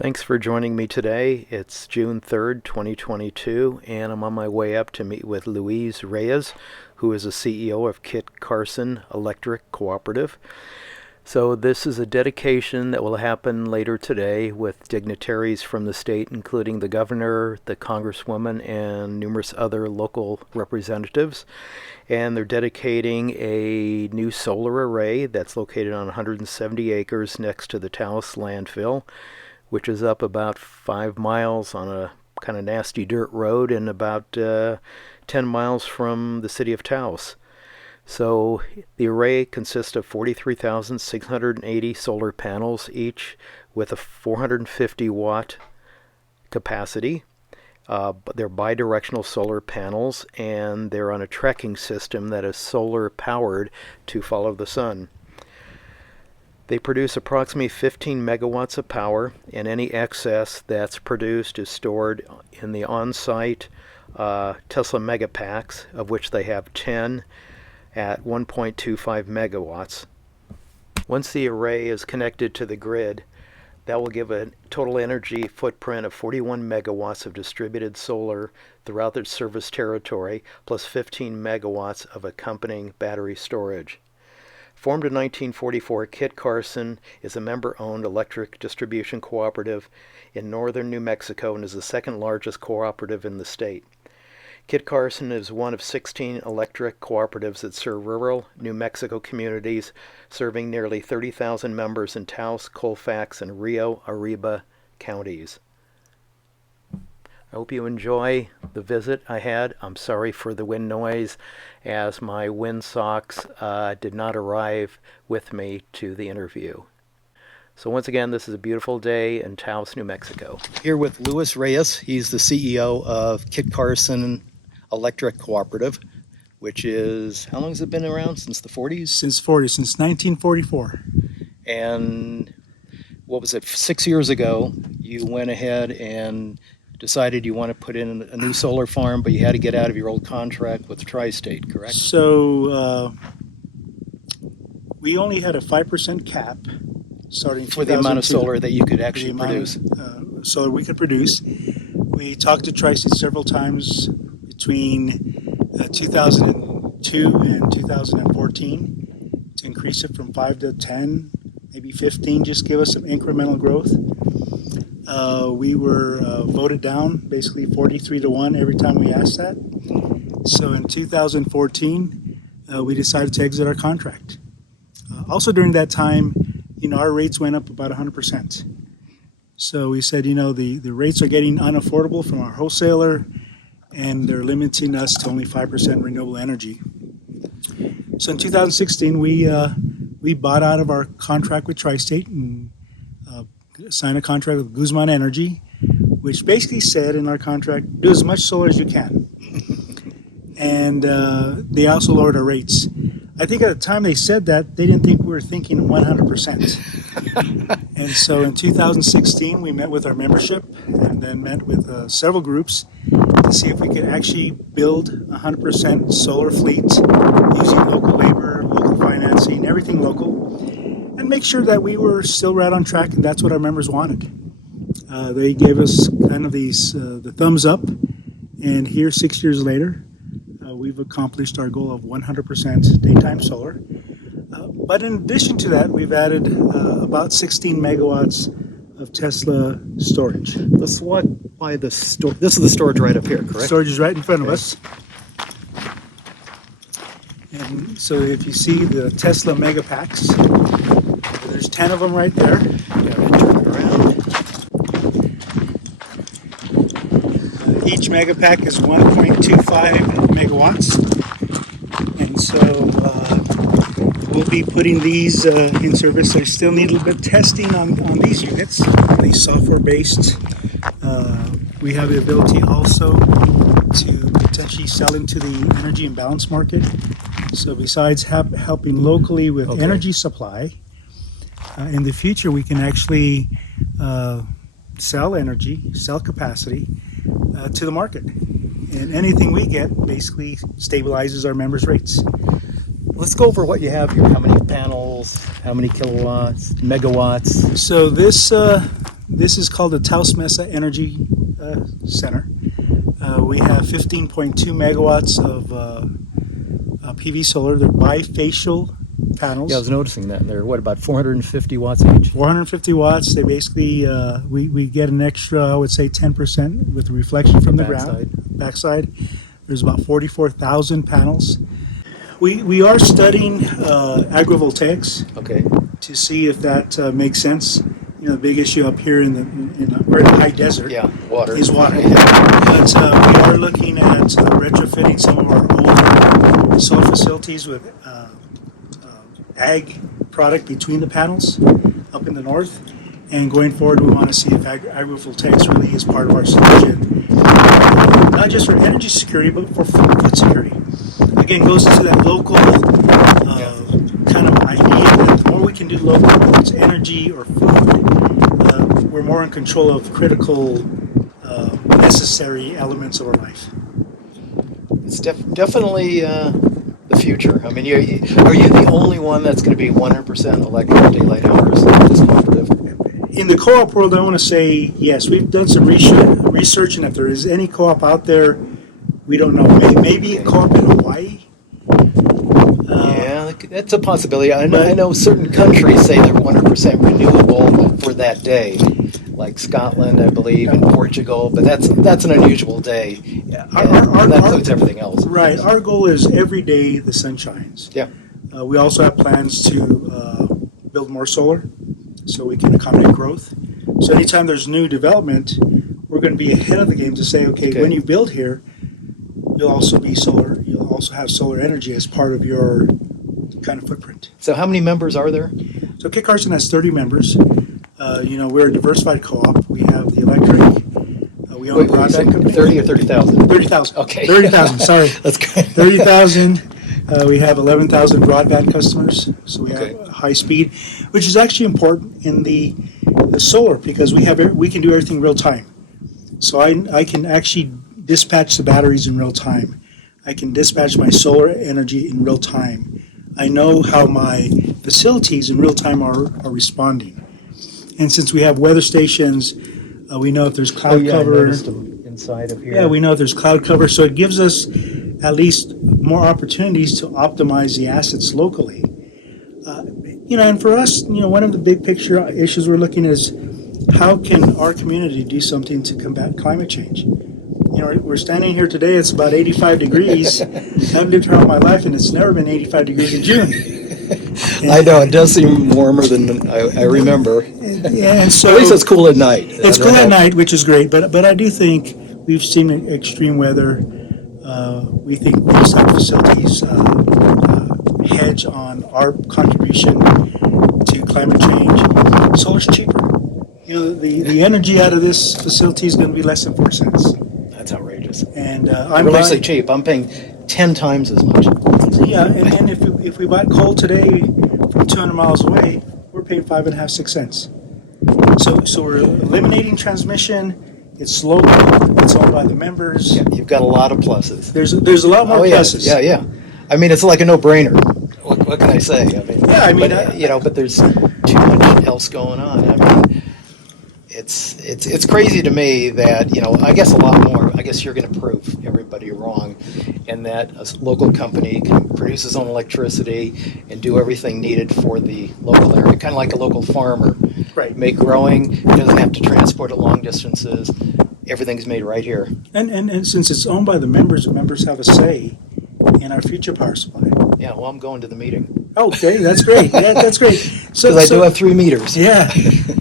Thanks for joining me today. It's June 3rd, 2022, and I'm on my way up to meet with Luis Reyes, who is the CEO of Kit Carson Electric Cooperative. So this is a dedication that will happen later today with dignitaries from the state, including the governor, the congresswoman, and numerous other local representatives. And they're dedicating a new solar array that's located on 170 acres next to the Taos landfill, which is up about 5 miles on a kind of nasty dirt road and about 10 miles from the city of Taos. So the array consists of 43,680 solar panels, each with a 450 watt capacity. But they're bidirectional solar panels, and they're on a tracking system that is solar powered to follow the sun. They produce approximately 15 megawatts of power, and any excess that's produced is stored in the on-site Tesla Megapacks, of which they have 10 at 1.25 megawatts. Once the array is connected to the grid, that will give a total energy footprint of 41 megawatts of distributed solar throughout their service territory, plus 15 megawatts of accompanying battery storage. Formed in 1944, Kit Carson is a member-owned electric distribution cooperative in northern New Mexico and is the second largest cooperative in the state. Kit Carson is one of 16 electric cooperatives that serve rural New Mexico communities, serving nearly 30,000 members in Taos, Colfax, and Rio Arriba counties. I hope you enjoy the visit I had. I'm sorry for the wind noise, as my wind socks did not arrive with me to the interview. So once again, this is a beautiful day in Taos, New Mexico. Here with Luis Reyes. He's the CEO of Kit Carson Electric Cooperative, which is, how long has it been around? Since the 40s? Since 1944. And what was it, 6 years ago, you went ahead and decided you want to put in a new solar farm, but you had to get out of your old contract with Tri-State, correct? So we only had a 5% cap starting for the amount of solar that you could actually produce. Solar we could produce. We talked to Tri-State several times between 2002 and 2014 to increase it from 5 to 10, maybe 15, just give us some incremental growth. We were voted down basically 43-1 every time we asked that. So in 2014, we decided to exit our contract. Also during that time, our rates went up about 100%. So we said, the rates are getting unaffordable from our wholesaler, and they're limiting us to only 5% renewable energy. So in 2016, we bought out of our contract with Tri-State and signed a contract with Guzman Energy, which basically said in our contract, do as much solar as you can. And they also lowered our rates. I think at the time they said that, they didn't think we were thinking 100%. And so in 2016, we met with our membership and then met with several groups to see if we could actually build a 100% solar fleet using local labor, local financing, everything local, and make sure that we were still right on track, and that's what our members wanted. They gave us kind of the thumbs up, and here 6 years later, we've accomplished our goal of 100% daytime solar. But in addition to that, we've added about 16 megawatts of Tesla storage. Let's walk by the store. This is the storage right up here, correct? Storage is right in front of us. And so if you see the Tesla Megapacks, there's 10 of them right there. Yeah, turn it around. Each Megapack is 1.25 megawatts. And so we'll be putting these in service. I still need a little bit of testing on these units, these software-based. We have the ability also to potentially sell into the energy imbalance market. So besides helping locally with energy supply, in the future we can actually sell energy, sell capacity to the market. And anything we get basically stabilizes our members' rates. Let's go over what you have here. How many panels, how many kilowatts, megawatts? So this This is called the Taos Mesa Energy Center. We have 15.2 megawatts of PV solar. They're bifacial panels. Yeah, I was noticing that. They're, what, about 450 watts each? 450 watts. They basically, we get an extra, I would say 10% with the reflection from the ground. Backside. There's about 44,000 panels. We are studying agrivoltaics. Okay. To see if that makes sense. You know, the big issue up here we're in the high desert. Yeah, water. Is water. But we are looking at retrofitting some of our older solar facilities with ag product between the panels up in the north. And going forward, we want to see if agrivoltaics really is part of our solution, not just for energy security, but for food security. Again, goes into that local kind of idea that the more we can do local, whether it's energy or food, we're more in control of critical, necessary elements of our life. It's definitely the future. I mean, are you the only one that's going to be 100% electric daylight hours in this cooperative? In the co-op world, I want to say yes. We've done some research, and if there is any co-op out there, we don't know. Maybe a co-op in Hawaii. Yeah, that's a possibility. I know certain countries say they're 100% renewable for that day, like Scotland, I believe, and Portugal. But that's an unusual day. That includes everything else. Right. Our goal is every day the sun shines. Yeah. We also have plans to build more solar, so we can accommodate growth. So anytime there's new development, we're going to be ahead of the game to say, okay, when you build here, you'll also be solar. You'll also have solar energy as part of your kind of footprint. So how many members are there? So Kit Carson has 30 members. We're a diversified co-op. We have the electric. We own a broadband company. 30 or 30,000? 30,000. Okay. 30,000, sorry. That's good. 30,000. We have 11,000 broadband customers. So we have high speed, which is actually important in the solar because we can do everything real time. So I can actually dispatch the batteries in real time. I can dispatch my solar energy in real time. I know how my facilities in real time are responding. And since we have weather stations, we know if there's cloud cover. Inside of here. Yeah, we know if there's cloud cover. So it gives us at least more opportunities to optimize the assets locally. And for us, one of the big picture issues we're looking at is how can our community do something to combat climate change? We're standing here today, it's about 85 degrees. I've lived here all my life, and it's never been 85 degrees in June. I know, it does seem warmer than I remember. Yeah, and so at least it's cool at night. It's cool at night, which is great, but I do think we've seen extreme weather. We think these type of facilities hedge on our contribution to climate change. Solar's cheaper. The energy out of this facility is going to be less than 4 cents. That's outrageous. And I'm really cheap. I'm paying 10 times as much. Yeah, and if we bought coal today from 200 miles away, we're paying 5.5, 6 cents. So we're eliminating transmission. It's local. It's owned by the members. Yeah, you've got a lot of pluses. There's a lot more pluses. Yeah. I mean, it's like a no-brainer. What can I say? I mean, but there's too much else going on. I mean, it's crazy to me that I guess a lot more. I guess you're going to prove everybody wrong, and that a local company can produce its own electricity and do everything needed for the local area, kind of like a local farmer. Right. Make growing. He doesn't have to transport it long distances. Everything's made right here. And since it's owned by the members have a say in our future power supply. Yeah, well, I'm going to the meeting. Okay, that's great. That's great. Because I do have 3 meters. Yeah.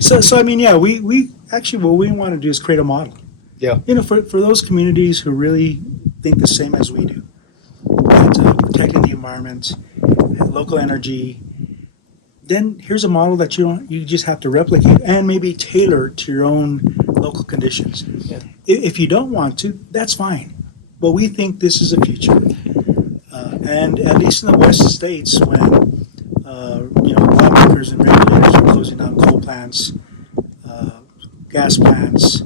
So I mean, we actually what we want to do is create a model. Yeah. For those communities who really think the same as we do, that protecting the environment, local energy. Then here's a model that you just have to replicate and maybe tailor to your own local conditions. Yeah. If you don't want to, that's fine. But we think this is the future. And at least in the West States, when lawmakers and regulators are closing down coal plants, gas plants,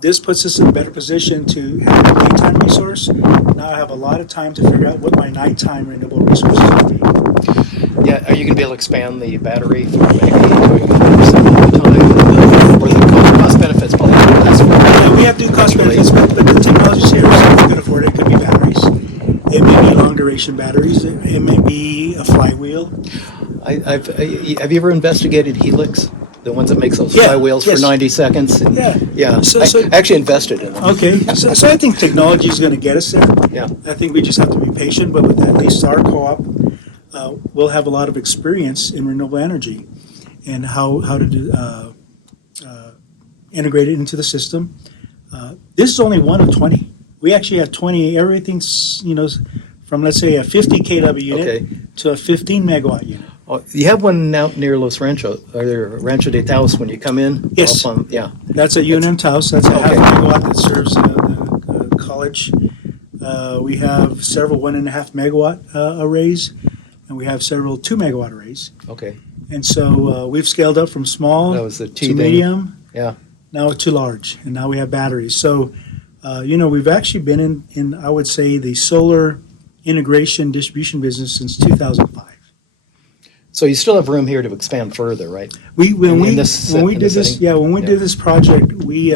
this puts us in a better position to have a daytime resource. Now I have a lot of time to figure out what my nighttime renewable resources will be. Yeah, are you going to be able to expand the battery from maybe doing 100% of the time? generation batteries. It may be a flywheel. Have you ever investigated Helix? The ones that makes those Yeah, flywheels yes. for 90 seconds? Yeah. Yeah. So- I actually invested in them. Okay, so I think technology is going to get us there. Yeah. I think we just have to be patient, but with at least our co-op, we'll have a lot of experience in renewable energy and how to do integrate it into the system. This is only one of 20. We actually have 20. Everything's from, let's say, a 50 kW unit Okay. to a 15 megawatt unit. Oh, you have one out near Los Ranchos, or Rancho de Taos when you come in? Yes. Yeah. That's a UNM Taos. That's a half Okay. megawatt that serves the college. We have several 1.5 megawatt arrays, and we have several 2 megawatt arrays. Okay. And so we've scaled up from small That was the T to thing. medium, Yeah. now to large, and now we have batteries. So, we've actually been in, I would say, the solar integration distribution business since 2005. So you still have room here to expand further, right? When In we this- when we in did this this, setting? yeah, when we Yeah. did this project, we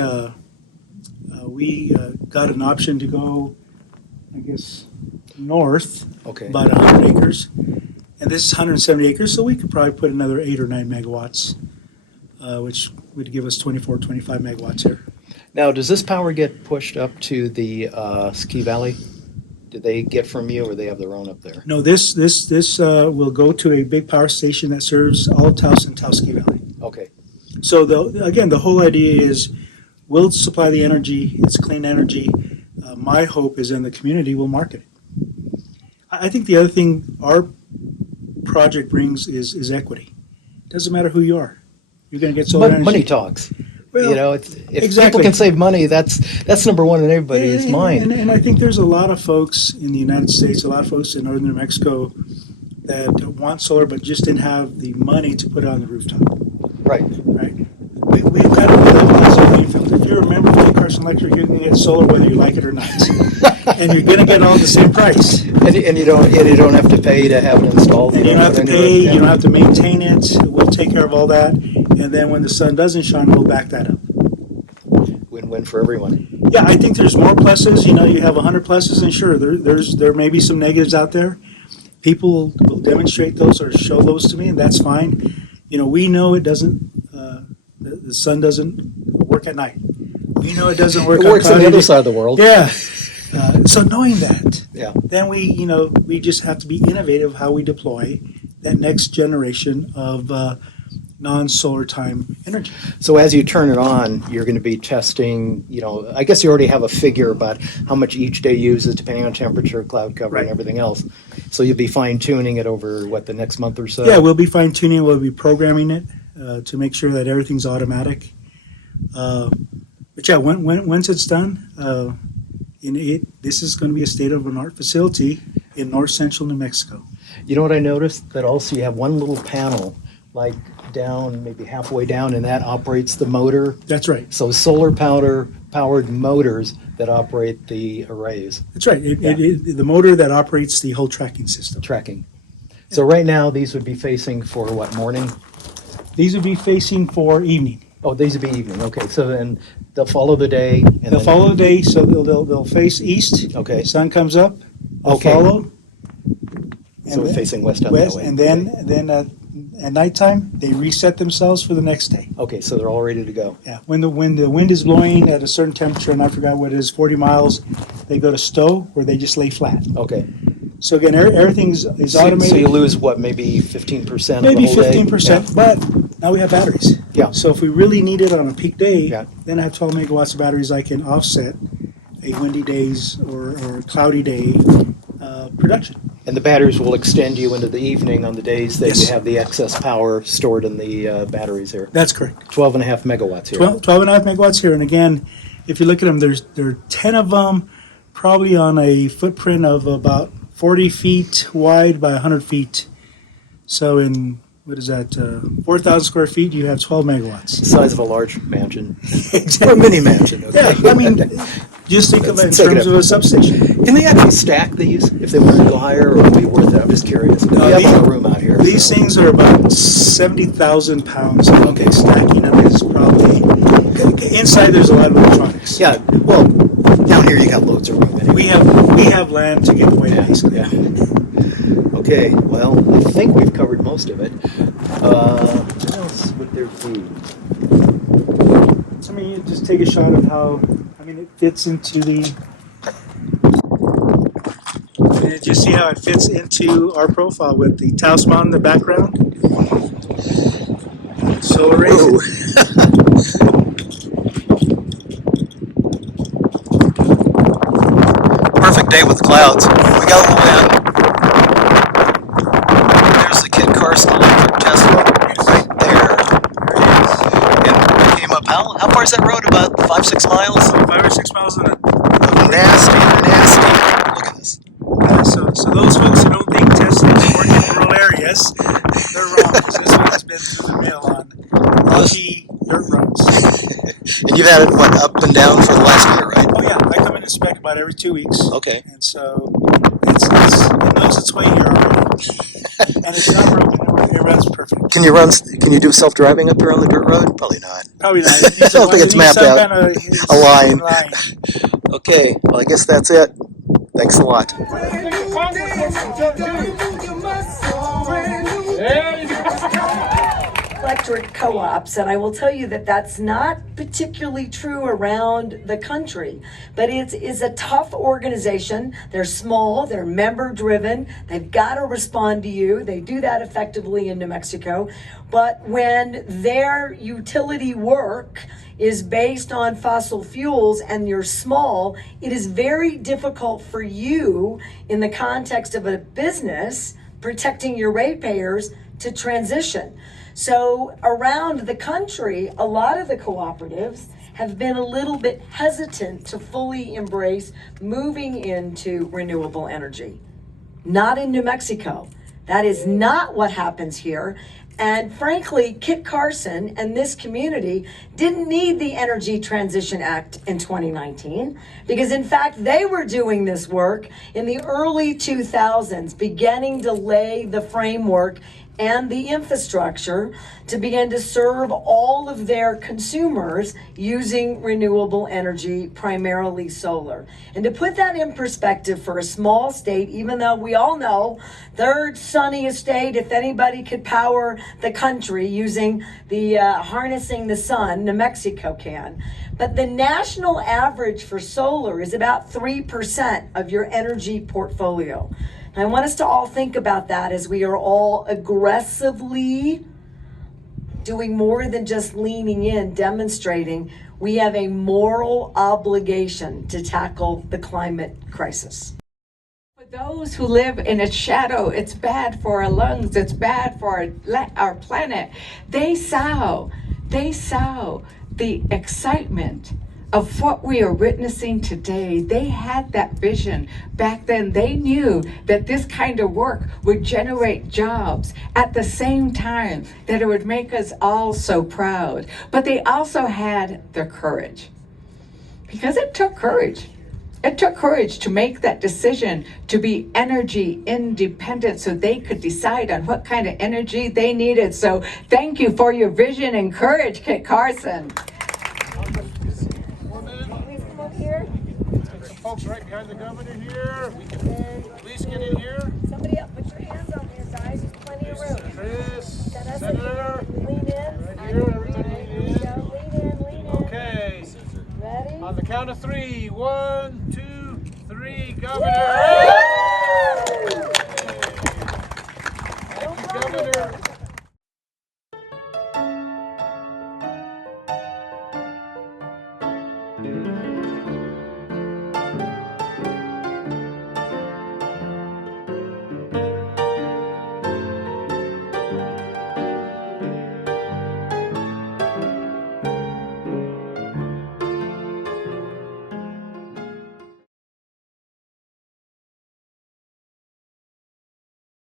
got an option to go, I guess, north Okay. about 100 acres, and this is 170 acres, so we could probably put another 8 or 9 megawatts, which would give us 24, 25 megawatts here. Now, does this power get pushed up to the Ski Valley? Do they get from you, or they have their own up there? No, this will go to a big power station that serves all of Taos and Taos Ski Valley. Okay. So the whole idea is we'll supply the energy. It's clean energy. My hope is then the community will market it. I think the other thing our project brings is equity. Doesn't matter who you are. You're going to get solar energy. Money talks. Well, if exactly. people can save money, that's number one in everybody's mind. And I think there's a lot of folks in the United States, a lot of folks in northern New Mexico that want solar but just didn't have the money to put it on the rooftop. Right. Right. We've got to level the playing field. If you're a member of Carson Electric, you're going to get solar whether you like it or not, and you're going to get all the same price. And you don't have to pay to have it installed. And you don't have to pay. You don't have to maintain it. We'll take care of all that, and then when the sun doesn't shine, we'll back that up. Win-win for everyone. Yeah, I think there's more pluses. You have 100 pluses, and sure, there may be some negatives out there. People will demonstrate those or show those to me, and that's fine. We know it doesn't. The sun doesn't work at night. We know it doesn't work. It works on the cloudy other days. side of the world. Yeah. So knowing that, Yeah. then we just have to be innovative how we deploy that next generation of non-solar time energy. So as you turn it on, you're going to be testing, I guess you already have a figure about how much each day uses depending on temperature, cloud cover, and Right. everything else. So you'll be fine-tuning it over, the next month or so? Yeah, we'll be fine-tuning. We'll be programming it to make sure that everything's automatic. But yeah, once it's done, this is going to be a state-of-the-art facility in north central New Mexico. You know what I noticed? That also you have one little panel, like down, maybe halfway down, and that operates the motor. That's right. So solar powered motors that operate the arrays, That's right. The motor that operates the whole tracking system. tracking. So right now, these would be facing for what, morning? These would be facing for evening. Oh, these would be evening. Okay, so then they'll follow the day. And They'll then- follow the day, so they'll face east. Okay. Sun comes up. They'll Okay. follow. So we're facing west out west, that way. and then at nighttime they reset themselves for the next day. Okay, so they're all ready to go. Yeah. When the wind is blowing at a certain temperature, and I forgot what it is, 40 miles, they go to stow where they just lay flat. Okay. So again, everything is automated. So you lose what, maybe 15% maybe of the whole day? 15%, but now we have batteries. Yeah. So if we really need it on a peak day, Yeah. then I have 12 megawatts of batteries. I can offset a windy days or cloudy day production. And the batteries will extend you into the evening on the days that you Yes. have the excess power stored in the batteries here. That's correct. 12.5 megawatts here. 12 and a half megawatts here. And again, if you look at them, there are 10 of them, probably on a footprint of about 40 feet wide by 100 feet. So in, 4,000 square feet, you have 12 megawatts. The size of a large mansion. Exactly. Or a mini mansion, okay? Yeah, I mean, just think of it in Let's take it terms up. of a substation. Can they actually stack these if they wanted to go higher, or would it be worth it? I'm just curious. We have a lot of room out here. These so. things are about 70,000 pounds. Okay, stacking them is probably, inside there's a lot of electronics. Yeah, well, down here you got loads of room anyway. We have land to give away, basically. Yeah. Okay, well, I think we've covered most of it. What else would there be? So, I mean, you just take a shot of how, I mean, it fits into the. And just see how it fits into our profile with the Taos Mountain in the background. Solar rays. Whoa. Perfect day with the clouds. We got a little wind. There's the Kit Carson electric Tesla right there. And we came up, how far is that road? About 5-6 miles? 5 or 6 miles an hour. Nasty. Look at this. So those folks who don't think Tesla's work in rural areas, they're wrong, because this one has been through the mill on rocky dirt roads. And you've had it, what, up and down for the last year, right? Oh yeah, I come in and inspect about every 2 weeks. Okay. And so it knows its way here already. And it's not broken, it runs perfect. Can you do self-driving up here on the dirt road? Probably not. Probably not. I don't think it's mapped out. A line. Okay, well I guess that's it. Thanks a lot. Electric co-ops, and I will tell you that that's not particularly true around the country, but it is a tough organization. They're small, they're member driven, they've got to respond to you. They do that effectively in New Mexico, but when their utility work is based on fossil fuels and you're small, it is very difficult for you in the context of a business protecting your ratepayers to transition. So around the country, a lot of the cooperatives have been a little bit hesitant to fully embrace moving into renewable energy. Not in New Mexico. That is not what happens here. And frankly, Kit Carson and this community didn't need the Energy Transition Act in 2019 because in fact, they were doing this work in the early 2000s, beginning to lay the framework and the infrastructure to begin to serve all of their consumers using renewable energy, primarily solar. And to put that in perspective for a small state, even though we all know third sunniest state, if anybody could power the country using the harnessing the sun, New Mexico can. But the national average for solar is about 3% of your energy portfolio. I want us to all think about that as we are all aggressively doing more than just leaning in, demonstrating we have a moral obligation to tackle the climate crisis. For those who live in its shadow, it's bad for our lungs, it's bad for our planet. They saw the excitement of what we are witnessing today. They had that vision back then. They knew that this kind of work would generate jobs at the same time that it would make us all so proud. But they also had the courage, because it took courage. It took courage to make that decision to be energy independent so they could decide on what kind of energy they needed. So thank you for your vision and courage, Kit Carson. Folks right behind the governor here. Please get in here. Somebody up, put your hands on here, guys. There's plenty of room. Chris, Senator. Lean in. Right here, everybody lean in. Lean in. Okay. Ready? On the count of 3. 1, 2, 3. Governor. Thank you, Governor.